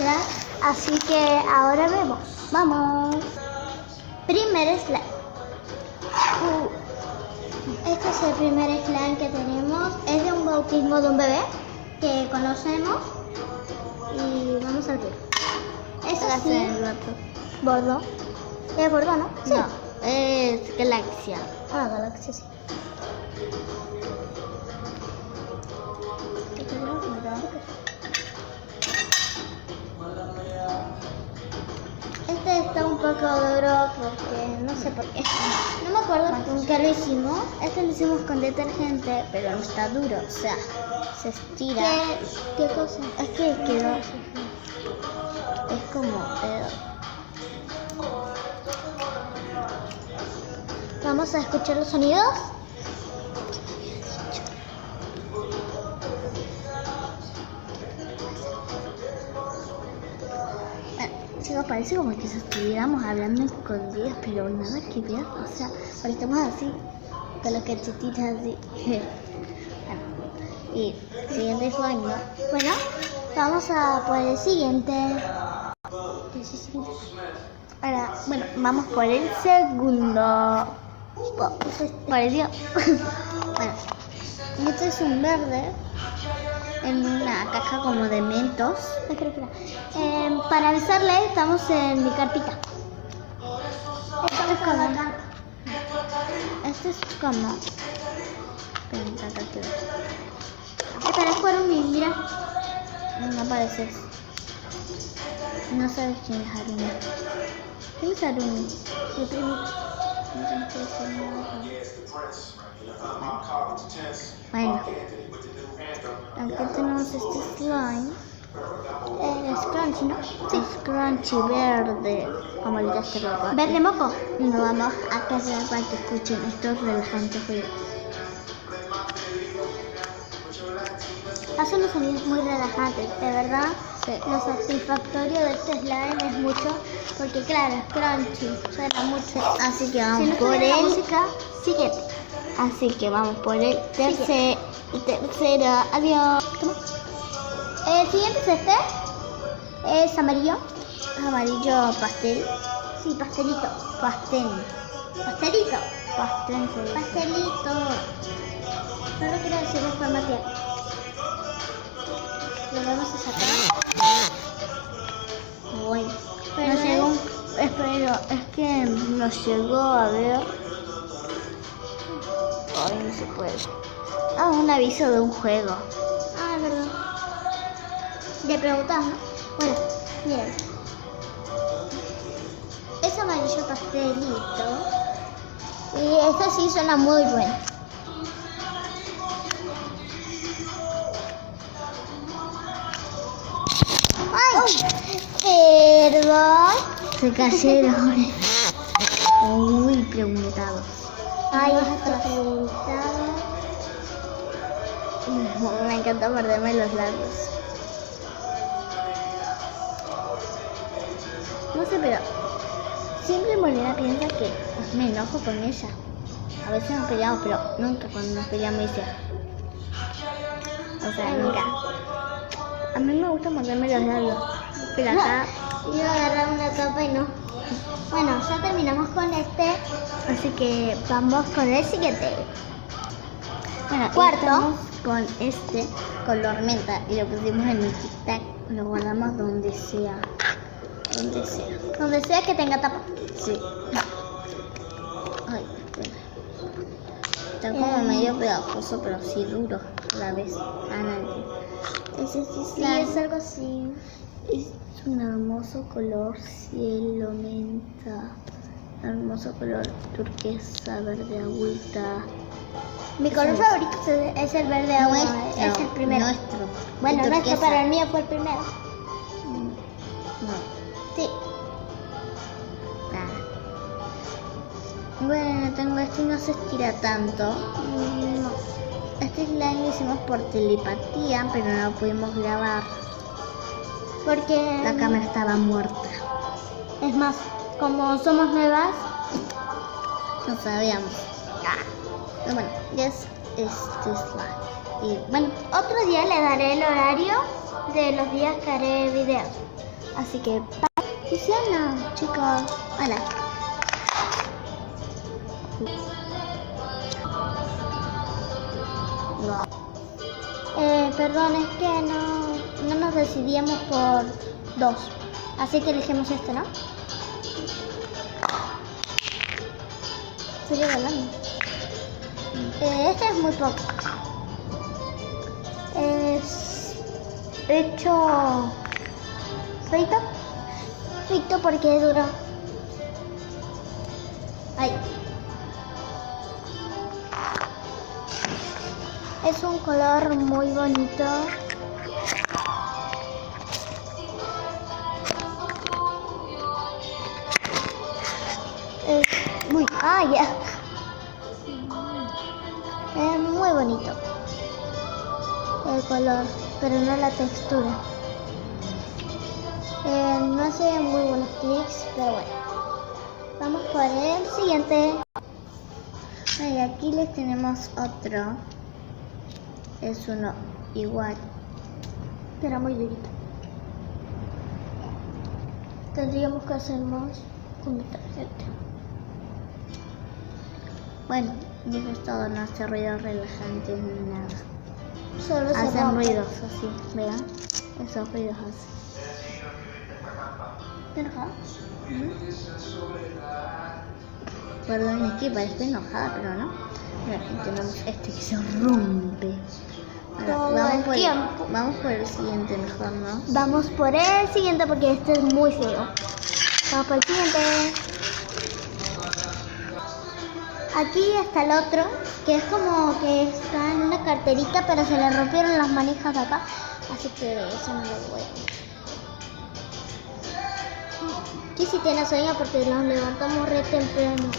mostrar. Así que ahora vemos. Vamos. Primer slime. Este es el primer slime que tenemos. Es de un bautismo de un bebé que conocemos. Y vamos a abrir. Eso sí. El gato. Bordo. ¿Es bordo, no? Sí. No, es Galaxia. Ah, Galaxia, sí. Este está un poco duro porque no sé por qué. No me acuerdo con qué lo hicimos. Este lo hicimos con detergente, Pero no está duro, o sea, se estira. ¿Qué cosa? Es que quedó. Es como pedo. Vamos a escuchar los sonidos. Chicos, parece como que si estuviéramos hablando escondidas, pero nada que ver. O sea, parecemos así, con los cachetitos así. Bueno, y siguiente slime, ¿no? Bueno, vamos a por el siguiente. Ahora, bueno, vamos por el segundo. Pareció. Bueno, este es un verde en una caja como de mentos. Espera. Para avisarle, estamos en mi carpita. Este es como. Espera, es por un mira. No apareces. No sabes quién es Harumi. ¿Quién es Harumi? Mi primo. Bueno, aquí tenemos este slime. Es crunchy, ¿no? Sí. Es crunchy verde, como el de este loco. Verde moco. Y nos vamos a callar para que escuchen estos relajantes ruidos. Hacen unos sonidos muy relajantes, de verdad. Sí. Lo satisfactorio de este slime es mucho, porque claro, es crunchy, suena mucho. Así que Si vamos no por estuviera la el. música, siguiente. Así que vamos por el tercero. Adiós. El siguiente es este. Es amarillo. Amarillo pastel. Sí, pastelito. Pastel. Pastelito. Pastel. Pastelito. No lo quiero decir de forma tierna. Lo vamos a sacar. Uy. Pero Nos llegó. Espero, es que nos llegó a ver. Ay, no se puede. Ah, un aviso de un juego. Ah, es verdad. Le preguntamos, ¿no? Bueno, miren. Es amarillo pastelito. Y esto sí suena muy bueno. ¡Ay! Perdón. Se cayeron. Uy, preguntados. Ay, esto preguntado. Me encanta perderme los labios. No sé, pero siempre Molina piensa que me enojo con ella. A veces nos peleamos, pero nunca cuando nos peleamos dice. O sea, nunca. A mí me gusta morderme los labios, pero acá. Iba a agarrar una tapa y no. Bueno, ya terminamos con este. Así que vamos con el siguiente. Bueno, Cuarto. estamos con este color menta y lo pusimos en el Tic Tac. Lo guardamos donde sea. Donde sea. Donde sea que tenga tapa. Sí. Ay, espera. Está como medio pegajoso, pero sí duro a la vez. Ese sí Sí, es algo así. es un hermoso color cielo menta. Hermoso color turquesa, verde agüita. Mi color favorito es el verde agua. Es el primero. Nuestro. Bueno, Y nuestro, turquesa. pero el mío fue el primero. No. Sí. Nada. Bueno, tengo esto y no se estira tanto. No. Este slime lo hicimos por telepatía, pero no lo pudimos grabar. Porque La cámara estaba muerta. es más, como somos nuevas, No sabíamos. Pero bueno, ya es este slime. Y bueno, otro día le daré el horario de los días que haré videos. Así que funciona, chicos. Hola. Perdón, es que no nos decidíamos por 2. Así que elegimos este, ¿no? Sigue volando. Este es muy poco. Es hecho frito. Frito porque es duro. Ahí. Es un color muy bonito. Ya. Es muy bonito el color, pero no la textura. No hace muy buenos clics, pero bueno. Vamos por el siguiente. Y aquí les tenemos otro. Es uno igual, pero muy durito. Tendríamos que hacer más con mi tarjeta. Bueno, y eso es todo, no hace ruido relajante ni nada. Solo se Hacen rompe. ruidos así, vean. Esos ruidos así. ¿Te enojas? Perdón, aquí parece enojada, pero no. Mira, aquí tenemos este que se rompe. Ahora, Todo el tiempo. Vamos por el siguiente mejor, ¿no? Vamos por el siguiente porque este es muy feo. Vamos por el siguiente. Aquí está el otro, que es como que está en una carterita, pero se le rompieron las manijas de acá. Así que eso no lo voy a ver. Aquí sí tiene sueño porque nos levantamos re temprano.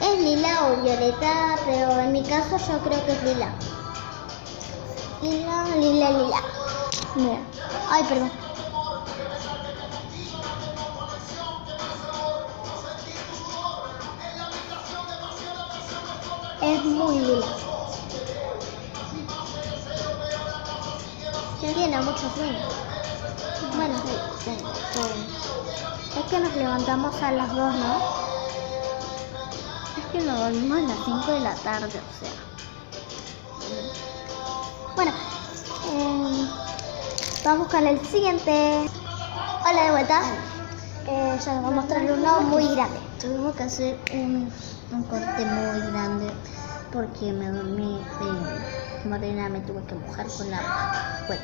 Es lila o violeta, pero en mi caso yo creo que es lila. Lila. Mira. Ay, perdón. Es muy lila. Tiene mucho sueño. Bueno, es que nos levantamos a las 2, ¿no? Es que nos dormimos a las 5 de la tarde, o sea. Bueno, vamos con el siguiente. Hola de vuelta. Ya les voy a mostrar uno muy grande. Tuvimos que hacer un corte muy grande porque me dormí morena, me tuve que mojar con agua. Bueno.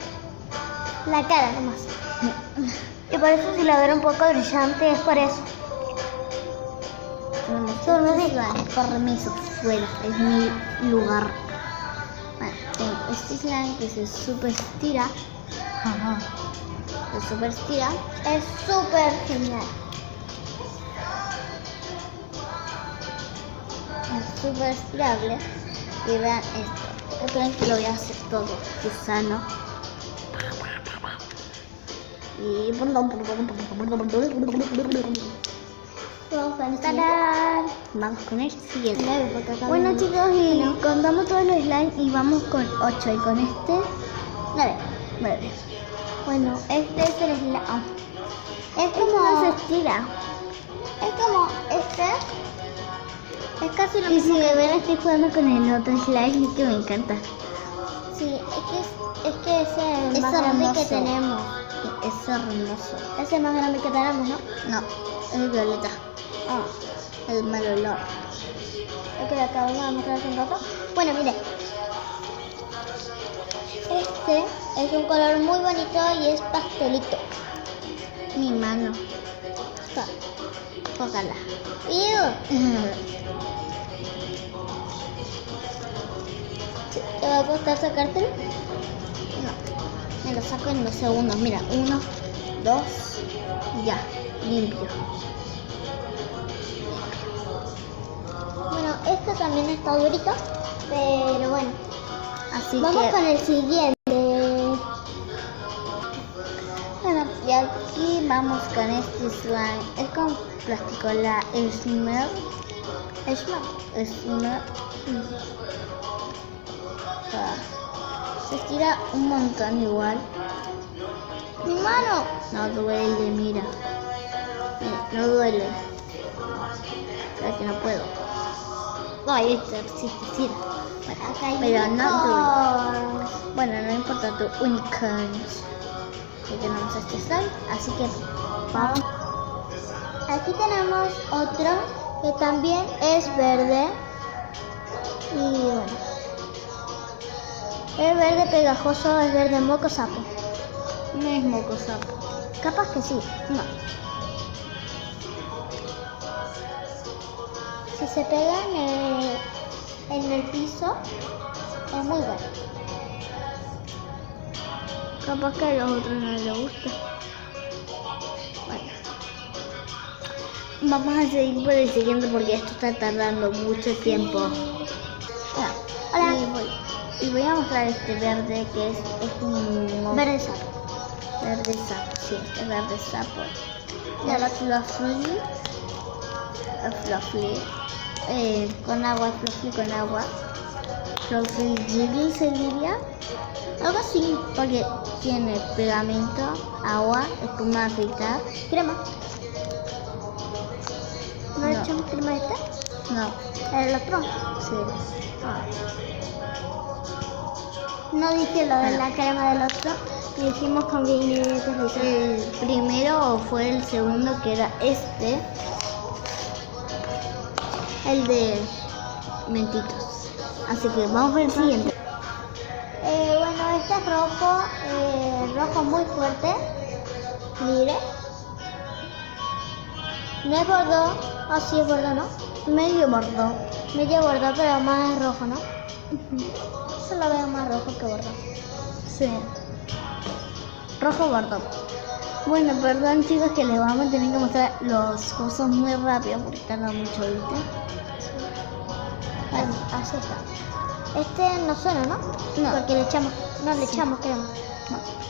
La cara nomás. Y por eso si la veo un poco brillante es por eso. Permiso, fuera, es mi lugar. Bueno, tengo este slime que se super estira. Se super estira. Es súper genial. Es súper estirable. Y vean esto. Esperen que lo voy a hacer todo gusano. Y vamos con el siguiente. Bueno, chicos, y contamos todos los slimes y vamos con 8 y con este 9. Bueno, este es el slime. Es No se como estira. este. Es casi lo Y si mismo me que ven, estoy jugando con el otro slime que me encanta. Sí, es que ese es el Es más grande que hermoso. tenemos. Es hermoso. Ese es el más grande que tenemos, ¿no? No, es violeta. Ah, El mal olor. es que lo acabamos de mostrar hace un rato. Bueno, mire. Este es un color muy bonito y es pastelito. Mi mano. Está. Tócala. ¿Te va a costar sacártelo? No, me lo saco en 2 segundos. Mira, 1, 2, ya, limpio. Bueno, este también está durito, pero bueno. Así Vamos que, con el siguiente. bueno, y aquí vamos con este slime. Es con plástico, la Esmer. Se estira un montón igual. ¡Mi mano! No duele, mira. No duele. Pero que no puedo. Ay, sí se estira. Bueno, Acá hay pero no duele. unicorns. Bueno, no importa tu unicorns. Y tenemos este slime, así que vamos. Aquí tenemos otro que también es verde. Y bueno. Es verde pegajoso, es verde moco sapo. No es moco sapo. Capaz que sí. No. Si se pega en el piso, es muy bueno. Capaz que a los otros no les gusta. Bueno. Vamos a seguir por el siguiente porque esto está tardando mucho tiempo. Hola. Y voy a mostrar este verde que es un Verde sapo. verde sapo, sí, este verde sapo. Ya. Es fluffy, con agua, fluffy con agua. Fluffy jiggly se diría. Algo así. Porque tiene pegamento, agua, espuma de afeitar. Crema. ¿No le No. echamos crema a este? No, El otro. sí. No dije lo de Bueno. la crema del otro. Y dijimos con ingredientes de El primero fue el segundo, que era este. El de mentitos. Así que vamos por el siguiente. Bueno, este es rojo muy fuerte. Mire. No es bordeaux. Ah, sí es bordeaux, ¿no? Medio bordeaux. Medio bordeaux, pero más rojo, ¿no? Yo lo veo más rojo que bordeaux. Sí. Rojo bordeaux. Bueno, perdón chicos que les vamos a tener que mostrar los cosos muy rápido porque tarda mucho, ¿viste? Bueno, así está. Este no suena, ¿no? No. Porque le echamos, no le Sí. echamos crema.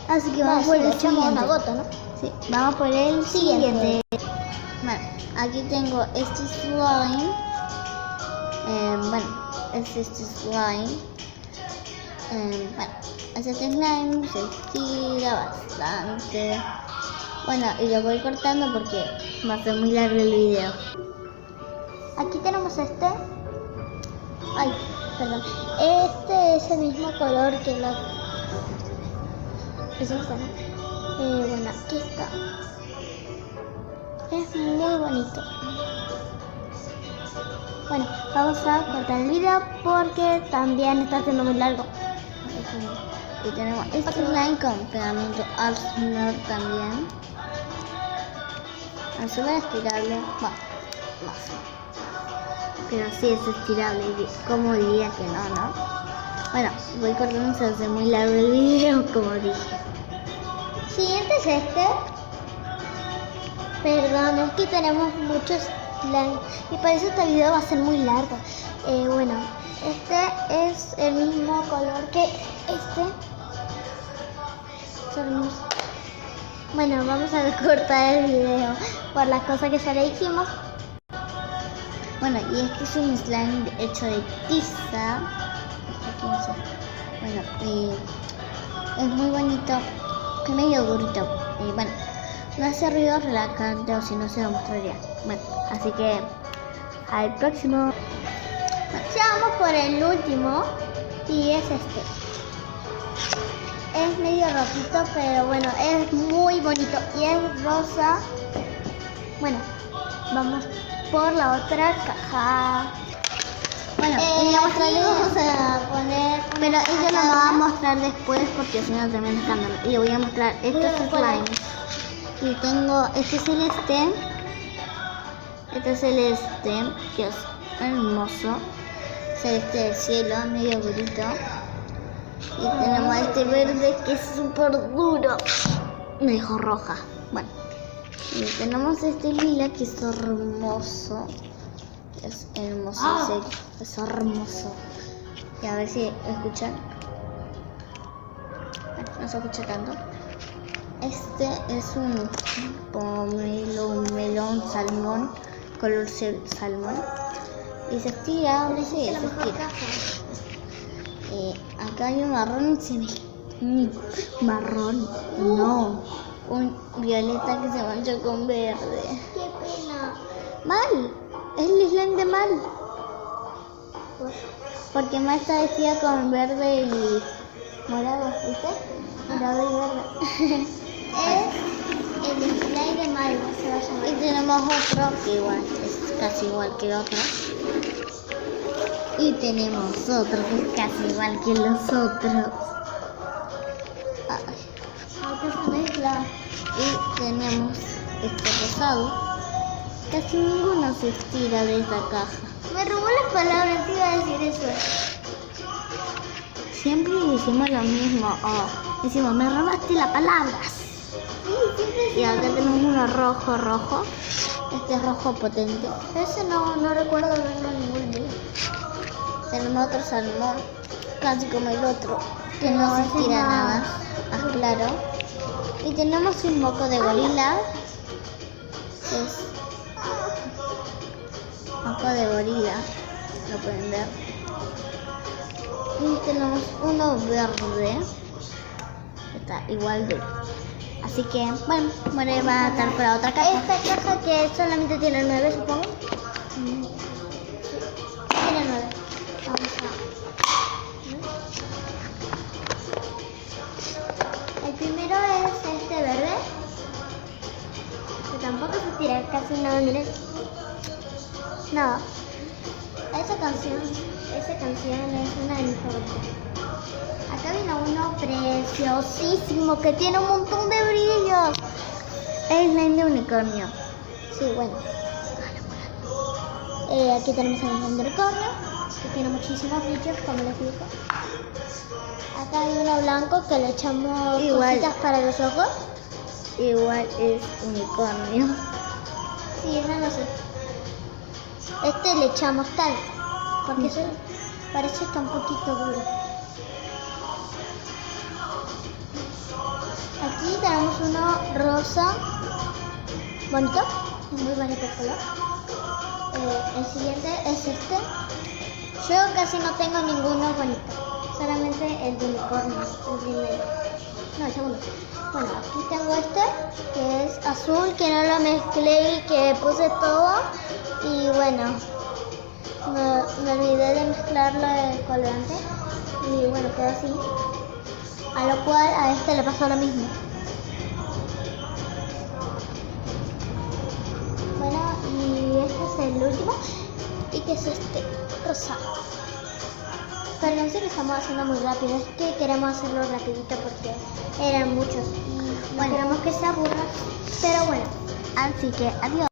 Así que No, vamos sí, por le el echamos siguiente. una gota, ¿no? Sí, vamos por el Siguiente. siguiente. Bueno, aquí tengo este slime. Bueno, es este slime. Bueno, es este slime, se estira bastante. Bueno, y lo voy cortando porque va a ser muy largo el video. Aquí tenemos este. Ay, perdón. Este es el mismo color que el otro. Eso está, ¿no? Bueno, aquí está. Es muy bonito. Bueno, vamos a cortar el video porque también está siendo muy largo. Y tenemos este slime con pegamento Arsenal también. Es súper estirable. Bueno, más. Pero sí es estirable, como diría que no, ¿no? Bueno, voy cortando, se hace muy largo el video, como dije. Siguiente es este. Perdón, es que tenemos muchos slime y por eso este video va a ser muy largo. Bueno, este es el mismo color que este. Bueno, vamos a cortar el video por las cosas que ya le dijimos. Bueno, y este es un slime hecho de tiza. Bueno, y es muy bonito, es medio durito. Y bueno, no hace ruido relajante o si no se lo mostraría. Bueno, así que al próximo. Ya vamos por el último y es este. Es medio rojito, pero bueno, es muy bonito y es rosa. Bueno, vamos por la otra caja. Bueno, Y vamos vamos a poner. pero eso lo vamos a mostrar después porque si no también es escándalo. Y le voy a mostrar estos slimes. Y tengo este celeste. Este celeste, que es hermoso. Celeste del cielo, medio durito. Y tenemos este verde que es súper duro. Me dejó roja. Bueno. Y tenemos este lila que es hermoso. Es hermoso, en serio. Es hermoso. Y a ver si escuchan. Bueno, no se escucha tanto. Este es un pomelo, melón, salmón, color salmón. Y se estira, sí, se estira. Acá hay un marrón y se me... Un marrón, no. Un violeta que se manchó con verde. Qué pena. Mal, es el slime de Mal. Porque Mal está vestida con verde y morado, ¿viste? Morado y verde. Es el slime de Malva, se va a llamar. Y tenemos otro que igual es casi igual que otro. Y tenemos otro que es casi igual que los otros. Acá se mezcla. Y tenemos este rosado. Casi ninguno se estira de esta caja. Me robó las palabras, iba a decir eso. Siempre decimos lo mismo. Decimos, me robaste las palabras. Sí, siempre Y acá tenemos uno rojo. Este es rojo potente. ese no recuerdo verlo en ningún día. Tenemos otro salmón, casi como el otro, que no se ese estira no. nada, más claro. Y tenemos un moco de gorila. Es moco de gorila, lo pueden ver. Y tenemos uno verde, que está igual de... Así que, bueno, va a estar para otra caja. Esta caja que solamente tiene 9, supongo. Tiene 9. Vamos a... El primero es este verde. Que tampoco se tira casi nada, miren. Nada. Esa canción es una de mis favoritas. Acá viene uno preciosísimo que tiene un montón de brillos. Es slime de unicornio. Sí, bueno. Aquí tenemos el unicornio, que tiene muchísimos brillos, como les digo. Acá hay uno blanco que le echamos Igual. cositas para los ojos. Igual es unicornio. Sí, eso no sé. Este le echamos tal, porque eso parece que está un poquito duro. Aquí tenemos uno rosa, bonito, muy bonito el color. El siguiente es este. Yo casi no tengo ninguno bonito, solamente el de unicornio, el primero. No, el segundo. Bueno, aquí tengo este, que es azul, que no lo mezclé y que puse todo. Y bueno, me olvidé de mezclarlo el colorante. Y bueno, quedó así. A lo cual a este le pasó lo mismo. Bueno, y este es el último. Y que es este rosado. Perdón si lo estamos haciendo muy rápido, es que queremos hacerlo rapidito porque eran muchos y no queremos que se aburra, pero bueno. Así que adiós.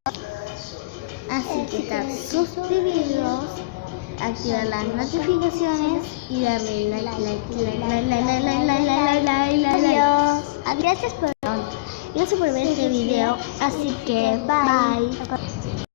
Así que estar suscribidos, activar las notificaciones y darle like. Adiós. Gracias por ver este video. Así que bye.